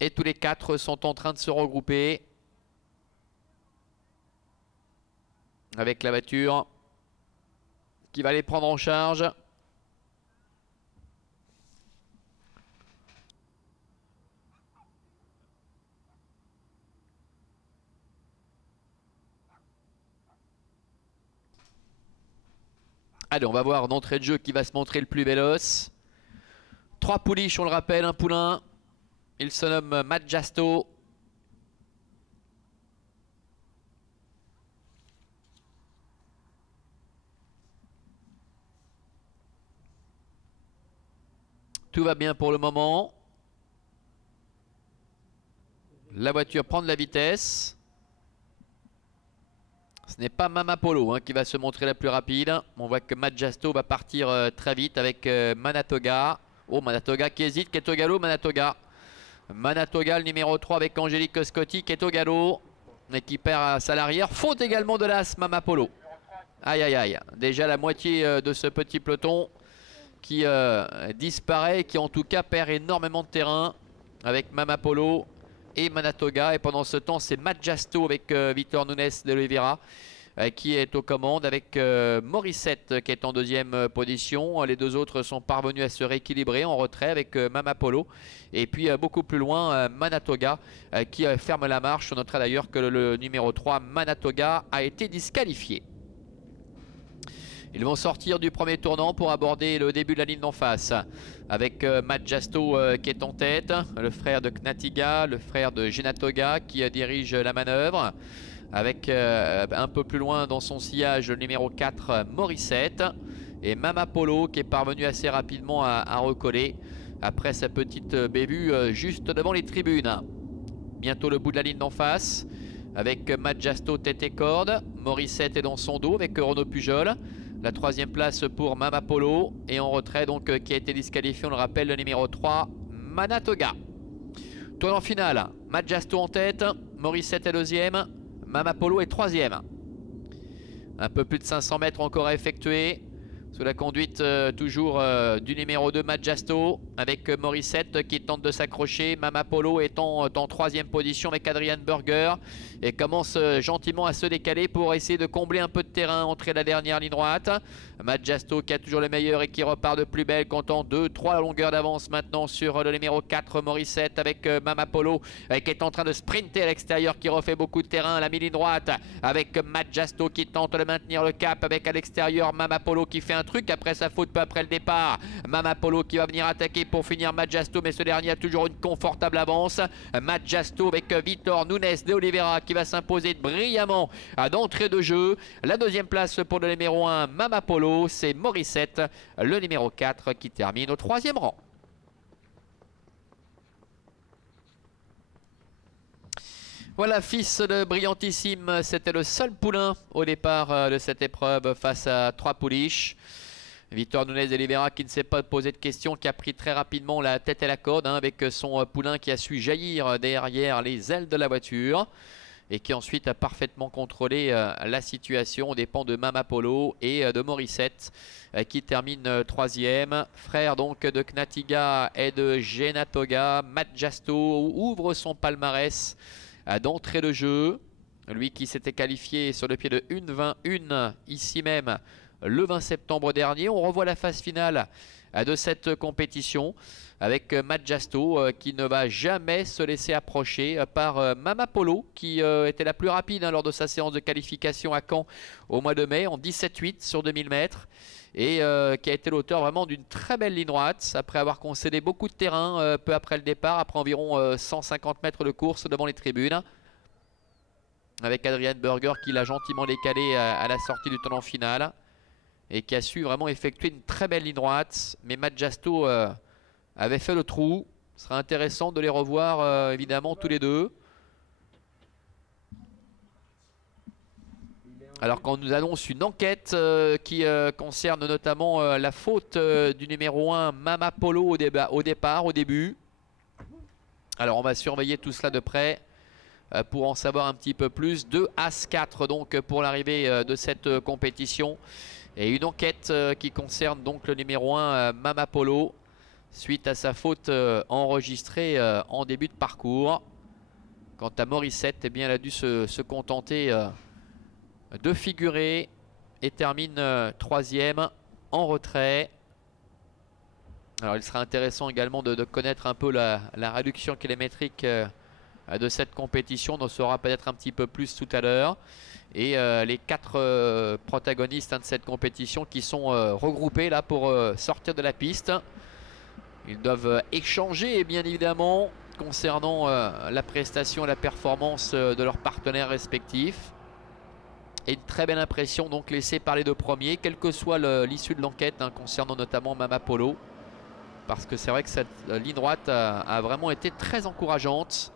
Et tous les 4 sont en train de se regrouper. Avec la voiture qui va les prendre en charge. Allez, on va voir d'entrée de jeu qui va se montrer le plus véloce. 3 pouliches, on le rappelle, un poulain. Il se nomme Matt Jasto. Tout va bien pour le moment. La voiture prend de la vitesse. Ce n'est pas Mama Polo qui va se montrer la plus rapide. On voit que Matt Jasto va partir très vite avec Manatoga. Oh, Manatoga qui hésite, qui est au galop, Manatoga. Manatoga, le numéro 3 avec Angélique Scotti qui est au galop. Et qui perd à l'arrière. Faute également de l'As Mama Polo. Aïe aïe aïe. Déjà la moitié de ce petit peloton qui disparaît, qui en tout cas perd énormément de terrain avec Mama Polo et Manatoga. Et pendant ce temps, c'est Matt Jasto avec Vitor Nunes de Oliveira qui est aux commandes, avec Morissette qui est en deuxième position. Les deux autres sont parvenus à se rééquilibrer en retrait avec Mama Polo. Et puis beaucoup plus loin, Manatoga qui ferme la marche. On notera d'ailleurs que le numéro 3, Manatoga, a été disqualifié. Ils vont sortir du premier tournant pour aborder le début de la ligne d'en face. Avec Matt Jasto qui est en tête, le frère de Knatiga, le frère de Genatoga qui dirige la manœuvre. Avec un peu plus loin dans son sillage le numéro 4, Morissette. Et Mama Polo qui est parvenu assez rapidement à recoller après sa petite bévue juste devant les tribunes. Bientôt le bout de la ligne d'en face. Avec Matt Jasto tête et corde. Morissette est dans son dos avec Renaud Pujol. La troisième place pour Mama Polo. Et en retrait donc qui a été disqualifié, on le rappelle, le numéro 3, Manatoga. Tournant final, Matt Jasto en tête. Morissette est deuxième. Mama Polo est troisième. Un peu plus de 500 mètres encore à effectuer. Sous la conduite toujours du numéro 2, Matt Jasto, avec Morissette qui tente de s'accrocher. Mama Polo étant en troisième position avec Adrian Berger et commence gentiment à se décaler pour essayer de combler un peu de terrain, entrer la dernière ligne droite. Matt Jasto qui a toujours le meilleur et qui repart de plus belle, comptant 2-3 longueurs d'avance maintenant sur le numéro 4, Morissette, avec Mama Polo qui est en train de sprinter à l'extérieur, qui refait beaucoup de terrain à la mi-ligne droite, avec Matt Jasto qui tente de maintenir le cap, avec à l'extérieur Mama Polo qui fait un truc après sa faute peu après le départ. Mama Polo qui va venir attaquer pour finir Matt Jasto, mais ce dernier a toujours une confortable avance. Matt Jasto avec Vitor Nunes de Oliveira qui va s'imposer brillamment d'entrée de jeu. La deuxième place pour le numéro 1, Mama Polo, c'est Morissette, le numéro 4 qui termine au troisième rang. Voilà, fils de Brillantissime, c'était le seul poulain au départ de cette épreuve face à 3 pouliches. Vitor Nunes de Oliveira qui ne s'est pas posé de questions, qui a pris très rapidement la tête et la corde avec son poulain qui a su jaillir derrière les ailes de la voiture et qui ensuite a parfaitement contrôlé la situation aux dépens de Mama Polo et de Morissette qui termine troisième. Frère donc de Knatiga et de Genatoga, Matt Jasto ouvre son palmarès d'entrée de jeu. Lui qui s'était qualifié sur le pied de 1,21 ici même le 20 septembre dernier. On revoit la phase finale de cette compétition avec Matt Jasto qui ne va jamais se laisser approcher par Mama Polo qui était la plus rapide lors de sa séance de qualification à Caen au mois de mai en 17,8 sur 2000 mètres et qui a été l'auteur vraiment d'une très belle ligne droite après avoir concédé beaucoup de terrain peu après le départ, après environ 150 mètres de course devant les tribunes, avec Adrian Berger qui l'a gentiment décalé à la sortie du tournant final et qui a su vraiment effectuer une très belle ligne droite. Mais Matt Jasto avait fait le trou. Ce sera intéressant de les revoir évidemment tous les deux. Alors qu'on nous annonce une enquête qui concerne notamment la faute du numéro 1 Mama Polo au début. Alors on va surveiller tout cela de près pour en savoir un petit peu plus. 2 As-4 donc pour l'arrivée de cette compétition. Et une enquête qui concerne donc le numéro 1 Mama Polo. suite à sa faute enregistrée en début de parcours. Quant à Morissette, eh bien, elle a dû se contenter de figurer et termine 3e en retrait. Alors il sera intéressant également de connaître un peu la réduction kilométrique de cette compétition. On en saura peut-être un petit peu plus tout à l'heure. Et les 4 protagonistes de cette compétition qui sont regroupés là pour sortir de la piste. Ils doivent échanger bien évidemment concernant la prestation et la performance de leurs partenaires respectifs. Et une très belle impression donc laissée par les 2 premiers, quelle que soit l'issue de l'enquête concernant notamment Mama Polo. Parce que c'est vrai que cette ligne droite a vraiment été très encourageante.